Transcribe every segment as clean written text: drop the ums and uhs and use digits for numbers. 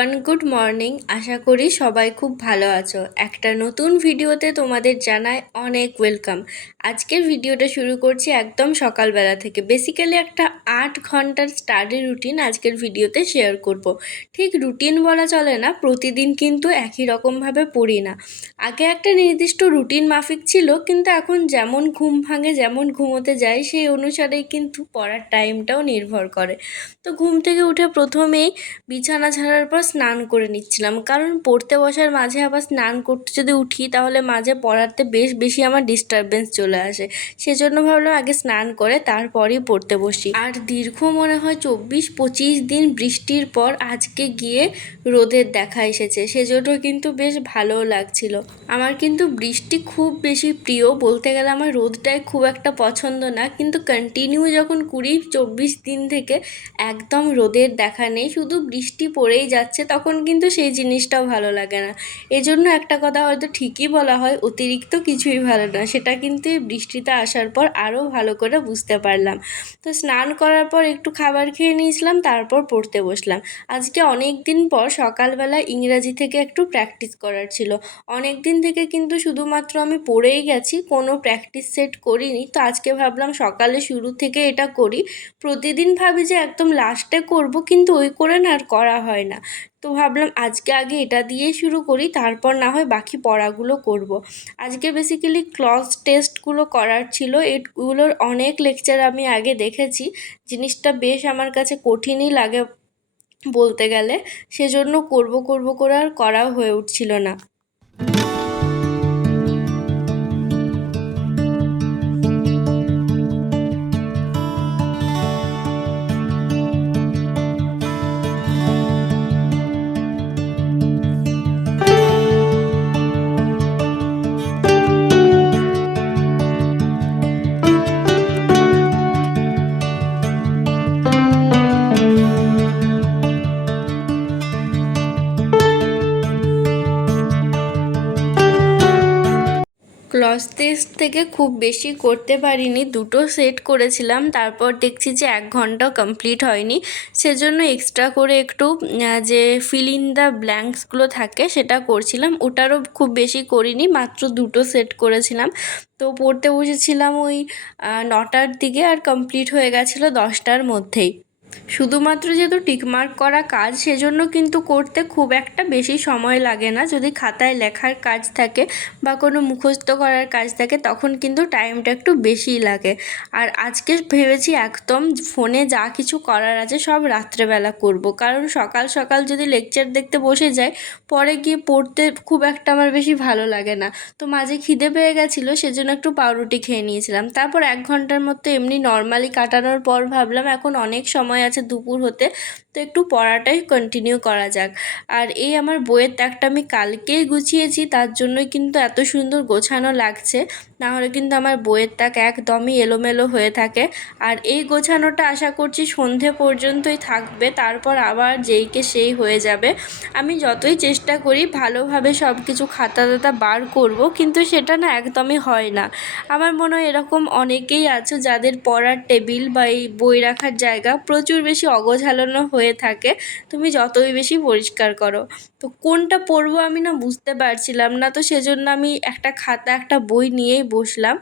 Everyone, good morning. আশা করি সবাই খুব ভালো আছো। একটা নতুন ভিডিওতে তোমাদের জানাই অনেক ওয়েলকাম। আজকের ভিডিওটা শুরু করছি একদম সকালবেলা থেকে। বেসিক্যালি একটা 8 ঘন্টার স্টাডি রুটিন আজকের ভিডিওতে শেয়ার করব। ঠিক রুটিন বলা চলে না, প্রতিদিন কিন্তু একই রকমভাবে পড়ি না। আগে একটা নির্দিষ্ট রুটিন মাফিক ছিল, কিন্তু এখন যেমন ঘুম ভাঙে, যেমন ঘুমোতে যাই, সেই অনুসারেই কিন্তু পড়ার টাইমটাও নির্ভর করে। তো ঘুম থেকে উঠে প্রথমেই বিছানা ঝাড়ার পর স্নান করে নিচ্ছিলাম, কারণ পড়তে বসার মাঝে আবার স্নান করতে যদি উঠি তাহলে মাঝে পড়াতে বেশি আমার ডিস্টারবেন্স চলে আসে। সেজন্য ভাবলাম আগে স্নান করে তারপরই পড়তে বসি। আর দীর্ঘ মনে হয় 24-25 দিন বৃষ্টির পর আজকে গিয়ে রোদের দেখা এসেছে, সেজন্য কিন্তু বেশ ভালোও লাগছিল। আমার কিন্তু বৃষ্টি খুব বেশি প্রিয়, বলতে গেলে আমার রোদটাই খুব একটা পছন্দ না, কিন্তু কন্টিনিউ যখন 20-24 দিন থেকে একদম রোদের দেখা নেই, শুধু বৃষ্টি পড়েই যাচ্ছে, তখন কিন্তু সেই জিনিসটাও ভালো লাগে না। এজন্য একটা কথা হয়তো ঠিকই বলা হয়, অতিরিক্ত কিছুই ভালো না। সেটা কিন্তু এই বৃষ্টিতে আসার পর আরও ভালো করে বুঝতে পারলাম। তো স্নান করার পর একটু খাবার খেয়ে নিয়েছিলাম, তারপর পড়তে বসলাম। আজকে অনেক দিন পর সকালবেলা ইংরাজি থেকে একটু প্র্যাকটিস করার ছিল। অনেক দিন থেকে কিন্তু শুধুমাত্র আমি পড়েই গেছি, কোনো প্র্যাকটিস সেট করিনি। তো আজকে ভাবলাম সকালে শুরু থেকে এটা করি। প্রতিদিন ভাবি যে একদম লাস্টে করব, কিন্তু ওই করে না আর করা হয় না। তো ভাবলাম আজকে আগে এটা দিয়েই শুরু করি, তারপর না হয় বাকি পড়াগুলো করব। আজকে বেসিক্যালি ক্লজ টেস্টগুলো করার ছিল। এগুলোর অনেক লেকচার আমি আগে দেখেছি, জিনিসটা বেশ আমার কাছে কঠিনই লাগে বলতে গেলে। সেজন্য করব করব করে আর করাও হয়ে উঠছিল না। ক্লজ টেস্ট থেকে খুব বেশি করতে পারিনি, দুটো সেট করেছিলাম। তারপর দেখছি যে 1 ঘন্টাও কমপ্লিট হয়নি, সেজন্য এক্সট্রা করে একটু যে ফিল ইন দ্য ব্ল্যাঙ্কসগুলো থাকে সেটা করছিলাম। ওটারও খুব বেশি করিনি, মাত্র দুটো সেট করেছিলাম। তো পড়তে বসেছিলাম ওই 9টার দিকে, আর কমপ্লিট হয়ে গেছিলো 10টার মধ্যেই। শুধুমাত্র যেহেতু টিকমার্ক করা কাজ, সেজন্য কিন্তু করতে খুব একটা বেশি সময় লাগে না। যদি খাতায় লেখার কাজ থাকে বা কোনো মুখস্থ করার কাজ থাকে, তখন কিন্তু টাইমটা একটু বেশিই লাগে। আর আজকে ভেবেছি একদম ফোনে যা কিছু করার আছে সব রাত্রেবেলা করব, কারণ সকাল সকাল যদি লেকচার দেখতে বসে যাই, পরে গিয়ে পড়তে খুব একটা আমার বেশি ভালো লাগে না। তো মাঝে খিদে পেয়ে গেছিলো, সেজন্য একটু পাউরুটি খেয়ে নিয়েছিলাম। তারপর 1 ঘন্টার মতো এমনি নর্মালি কাটানোর পর ভাবলাম এখন অনেক সময় আছে দুপুর হতে, তো একটু পড়াটাই কন্টিনিউ করা যাক। আর এই আমার বইয়ের তাকটা আমি কালকেই গুছিয়েছি, তার জন্যই কিন্তু এত সুন্দর গোছানো লাগছে। নাহলে কিন্তু আমার বইয়ের তাক একদমই এলোমেলো হয়ে থাকে। আর এই গোছানোটা আশা করছি সন্ধে পর্যন্তই থাকবে, তারপর আবার যেইকে সেই হয়ে যাবে। আমি যতই চেষ্টা করি ভালোভাবে সব কিছু খাতা টাতা বার করব, কিন্তু সেটা না একদমই হয় না। আমার মনে হয় এরকম অনেকেই আছে যাদের পড়ার টেবিল বা এই বই রাখার জায়গা প্রচুর বেশি অগোছালো হয়ে থাকে, তুমি যতই বেশি পরিষ্কার করো। তো কোনটা পড়বো আমি না বুঝতে পারছিলাম না, তো সেজন্য আমি একটা খাতা একটা বই নিয়েই বসলাম।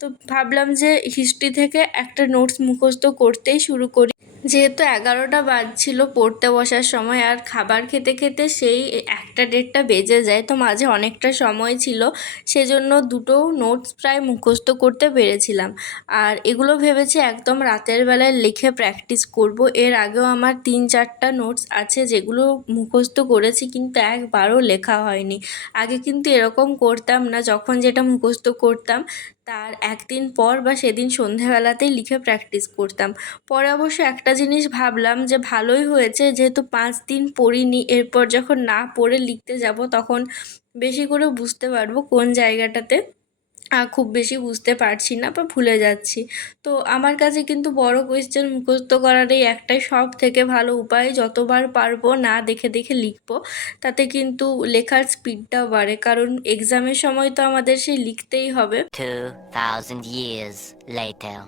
তো ভাবলাম যে হিস্ট্রি থেকে একটা নোটস মুখস্থ করতেই শুরু করি। যেহেতু 11টা বাজছিল পড়তে বসার সময়, আর খাবার খেতে খেতে সেই 1টা-1:30টা বেজে যায়, তো মাঝে অনেকটা সময় ছিল, সেজন্য দুটো নোটস প্রায় মুখস্থ করতে পেরেছিলাম। আর এগুলো ভেবেছি একদম রাতের বেলায় লিখে প্র্যাকটিস করব। এর আগেও আমার 3-4টা নোটস আছে যেগুলো মুখস্থ করেছি, কিন্তু একবারও লেখা হয়নি। আগে কিন্তু এরকম করতাম না, যখন যেটা মুখস্থ করতাম তার একদিন পর বা সেদিন সন্ধেবেলাতেই লিখে প্র্যাকটিস করতাম। পরে অবশ্য একটা জিনিস ভাবলাম যে ভালোই হয়েছে, যেহেতু 5 দিন পড়িনি, এরপর যখন না পড়ে লিখতে যাব তখন বেশি করে বুঝতে পারবো কোন জায়গাটাতে খুব বেশি বুঝতে পারছি না বা ভুলে যাচ্ছি। তো আমার কাছে কিন্তু বড় কোয়েশ্চেন মুখস্থ করার এই একটাই সব থেকে ভালো উপায়, যতবার পারবো না দেখে দেখে লিখবো, তাতে কিন্তু লেখার স্পিডটাও বাড়ে, কারণ এক্সামের সময় তো আমাদের সেই লিখতেই হবে। 2000 years later.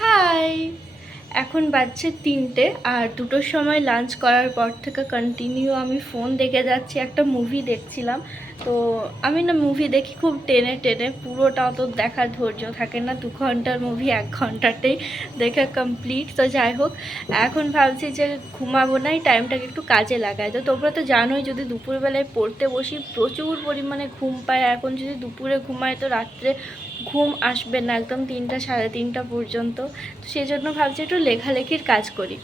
হাই! এখন বাজছে 3টে, আর 2টোর সময় লাঞ্চ করার পর থেকে কন্টিনিউ আমি ফোন দেখে যাচ্ছি। একটা মুভি দেখছিলাম, তো আমি না মুভি দেখি খুব টেনে টেনে, পুরোটা তো দেখার ধৈর্য থাকে না। 2 ঘন্টার মুভি 1 ঘন্টাতেই দেখা কমপ্লিট। তো যাই হোক, এখন ভাবছি যে ঘুমাবো না, এই টাইমটাকে একটু কাজে লাগাই। তো তোমরা তো জানোই, যদি দুপুরবেলায় পড়তে বসি প্রচুর পরিমাণে ঘুম পায়। এখন যদি দুপুরে ঘুমায় তো রাত্রে ঘুম আসবে না, একদম 3টা সাড়ে 3টা পর্যন্ত। তো সেই জন্য ভাবছি একটু লেখালেখির কাজ করি।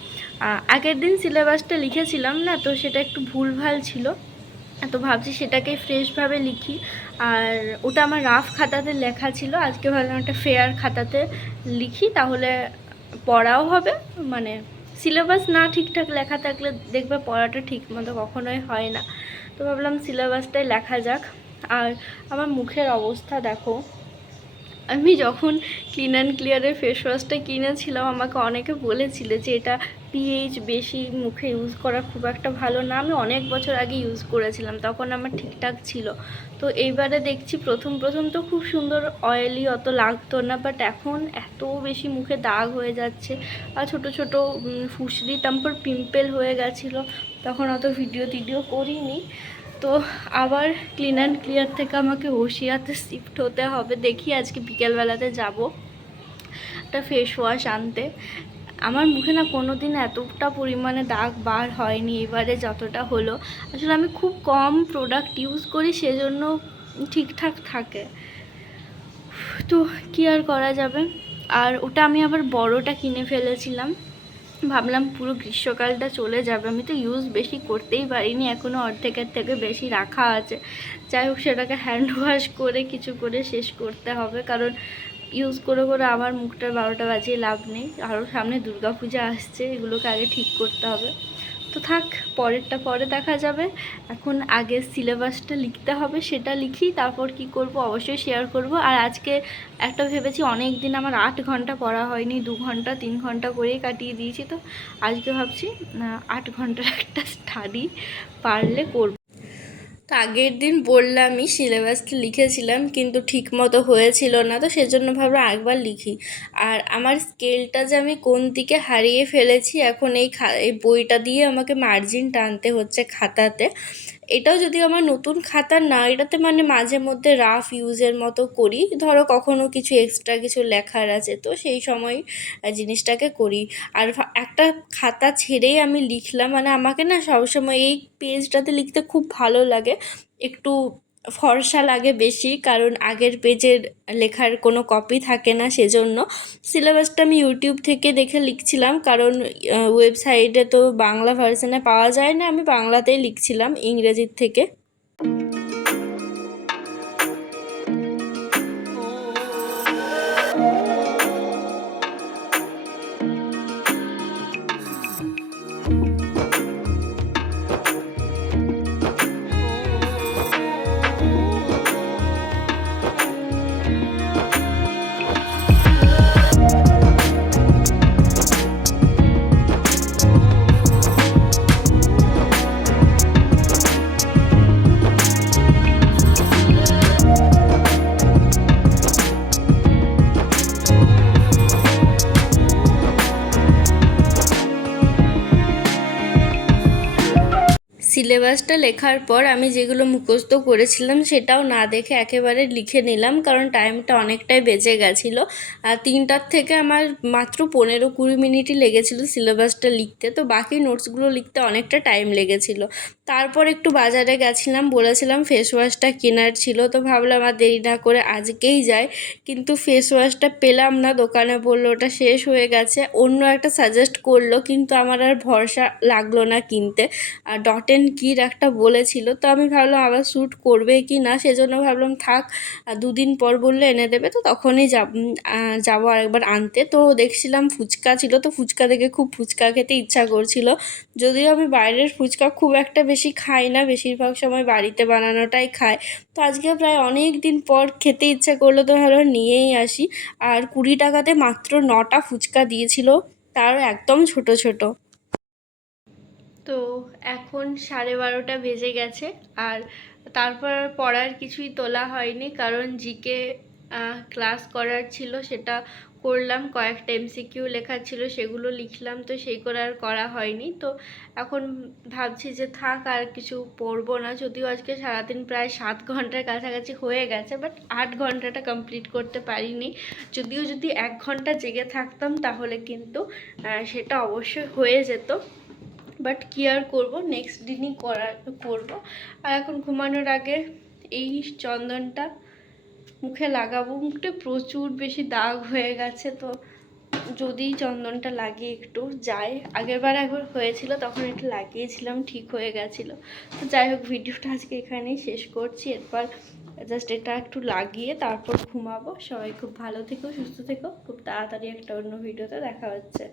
আগের দিন সিলেবাসটা লিখেছিলাম না, তো সেটা একটু ভুলভাল ছিল, তো ভাবছি সেটাকে ফ্রেশভাবে লিখি। আর ওটা আমার রাফ খাতাতে লেখা ছিল, আজকে ভাবলাম একটা ফেয়ার খাতাতে লিখি, তাহলে পড়াও হবে। মানে সিলেবাস না ঠিকঠাক লেখা থাকলে দেখবে পড়াটা ঠিক মতো কখনোই হয় না। তো ভাবলাম সিলেবাসটাই লেখা যাক। আর আমার মুখের অবস্থা দেখো, আমি যখন ক্লিন অ্যান্ড ক্লিয়ারের ফেস ওয়াশটা কিনেছিলাম, আমাকে অনেকে বলেছিল যে এটা পিএইচ বেশি, মুখে ইউজ করা খুব একটা ভালো না। আমি অনেক বছর আগে ইউজ করেছিলাম, তখন আমার ঠিকঠাক ছিল। তো এইবারে দেখছি প্রথম প্রথম তো খুব সুন্দর অয়েলি, অত লাগতো না, বাট এখন এত বেশি মুখে দাগ হয়ে যাচ্ছে, আর ছোট ছোট ফুসলি, তারপর পিম্পল হয়ে গেছিলো। তখন অত ভিডিও টিডিও করিনি। তো আবার ক্লিন অ্যান্ড ক্লিয়ার থেকে আমাকে ওশিয়াতে শিফট হতে হবে। দেখি আজকে বিকেলবেলাতে যাব একটা ফেস ওয়াশ আনতে। আমার মুখে না কোনো দিন এতটা পরিমাণে দাগ বার হয়নি, এবারে যতটা হলো। আসলে আমি খুব কম প্রোডাক্ট ইউজ করি, সেজন্য ঠিকঠাক থাকে। তো কী আর করা যাবে। আর ওটা আমি আবার বড়টা কিনে ফেলেছিলাম, ভাবলাম পুরো গ্রীষ্মকালটা চলে যাবে। আমি তো ইউজ বেশি করতেই পারিনি, এখনও অর্ধেকের থেকে বেশি রাখা আছে। যাই হোক, সেটাকে হ্যান্ড ওয়াশ করে কিছু করে শেষ করতে হবে, কারণ ইউজ করে করে আমার মুখটার 12টা বাজিয়ে লাভ নেই। আরও সামনে দুর্গাপূজা আসছে, এগুলোকে আগে ঠিক করতে হবে। তো থাক, পরেরটা পরে দেখা যাবে। এখন আগে সিলেবাসটা লিখতে হবে, সেটা লিখি, তারপর কি করব অবশ্যই শেয়ার করব। আর আজকে একটা ভেবেছি, অনেক দিন আমার 8 ঘন্টা পড়া হয়নি, 2 ঘন্টা 3 ঘন্টা করেই কাটিয়ে দিয়েছি। তো আজকে ভাবছি 8 ঘন্টার একটা স্টাডি পারলে করব। তো আগের দিন বললামই সিলেবাসটা লিখেছিলাম, কিন্তু ঠিক মতো হয়েছিল না, তো সেজন্য ভাবলাম একবার লিখি। আর আমার স্কেলটা যে আমি কোন দিকে হারিয়ে ফেলেছি, এখন এই বইটা দিয়ে আমাকে মার্জিন টানতে হচ্ছে খাতাতে। এটাও যদি আমার নতুন খাতা না, এটাতে মানে মাঝে মধ্যে রাফ ইউজের মতো করি, ধরো কখনো কিছু এক্সট্রা কিছু লেখার আছে, তো সেই সময় জিনিসটাকে করি। আর একটা খাতা ছেড়েই আমি লিখলাম, মানে আমাকে না সবসময় এই পেজটাতে লিখতে খুব ভালো লাগে, একটু ফর্সা লাগে বেশি, কারণ আগের পেজের লেখার কোনো কপি থাকে না। সেজন্য সিলেবাসটা আমি ইউটিউব থেকে দেখে লিখছিলাম, কারণ ওয়েবসাইটে তো বাংলা ভার্সনে পাওয়া যায় না, আমি বাংলাতেই লিখছিলাম ইংরেজির থেকে। সিলেবাসটা লেখার পর আমি যেগুলো মুখস্থ করেছিলাম সেটাও না দেখে একেবারে লিখে নিলাম, কারণ টাইমটা অনেকটাই বেজে গেছিলো। আর 3টার থেকে আমার মাত্র 15-20 মিনিটই লেগেছিলো সিলেবাসটা লিখতে, তো বাকি নোটসগুলো লিখতে অনেকটা টাইম লেগেছিলো। তারপর একটু বাজারে গেছিলাম, বলেছিলাম ফেস ওয়াশটা কেনার ছিল, তো ভাবলাম আর দেরি না করে আজকেই যাই। কিন্তু ফেস ওয়াশটা পেলাম না, দোকানে বললো ওটা শেষ হয়ে গেছে। অন্য একটা সাজেস্ট করলো, কিন্তু আমার আর ভরসা লাগলো না কিনতে। আর ডট অ্যান্ড কির একটা বলেছিল, তো আমি ভাবলাম আবার শ্যুট করবে কি না, সেজন্য ভাবলাম থাক, 2 দিন পর বললে এনে দেবে, তো তখনই যাবো আরেকবার আনতে। তো দেখছিলাম ফুচকা ছিল, তো ফুচকা দেখে খুব ফুচকা খেতে ইচ্ছা করছিল। যদিও আমি বাইরের ফুচকা খুব একটা বেশি খাই না, বেশিরভাগ সময় বাড়িতে বানানোটাই খাই। তো আজকে প্রায় অনেক দিন পর খেতে ইচ্ছা করলো, তো ভাবলাম নিয়েই আসি। আর 20 টাকাতে মাত্র 9টা ফুচকা দিয়েছিল, তার একদম ছোট ছোট। তো এখন 12:30 বেজে গেছে, আর তারপর পড়ার কিছুই তোলা হয়নি, কারণ জিকে ক্লাস করার ছিল, সেটা করলাম, কয়েকটা এমসিকিউ লেখা ছিল সেগুলো লিখলাম, তো সেই করে আর করা হয়নি। তো এখন ভাবছি যে থাক, আর কিছু পড়বো না। যদিও আজকে সারাদিন প্রায় 7 ঘন্টার কাছাকাছি হয়ে গেছে, বাট 8 ঘন্টাটা কমপ্লিট করতে পারিনি। যদিও যদি 1 ঘন্টা জেগে থাকতাম তাহলে কিন্তু সেটা অবশ্যই হয়ে যেত, বাট কি আর করবো, নেক্সট দিনই করবো। আর এখন ঘুমানোর আগে এই চন্দনটা মুখে লাগাবো। মুখটা প্রচুর বেশি দাগ হয়ে গেছে, তো যদি চন্দনটা লাগিয়ে একটু যায়, আগেরবার একবার হয়েছিল তখন একটু লাগিয়েছিলাম, ঠিক হয়ে গেছিলো। তো যাই হোক, ভিডিওটা আজকে এখানেই শেষ করছি। এরপর জাস্ট এটা একটু লাগিয়ে তারপর ঘুমাবো। সবাই খুব ভালো থেকো, সুস্থ থেকো। খুব তাড়াতাড়ি একটা অন্য ভিডিওতে দেখা হচ্ছে।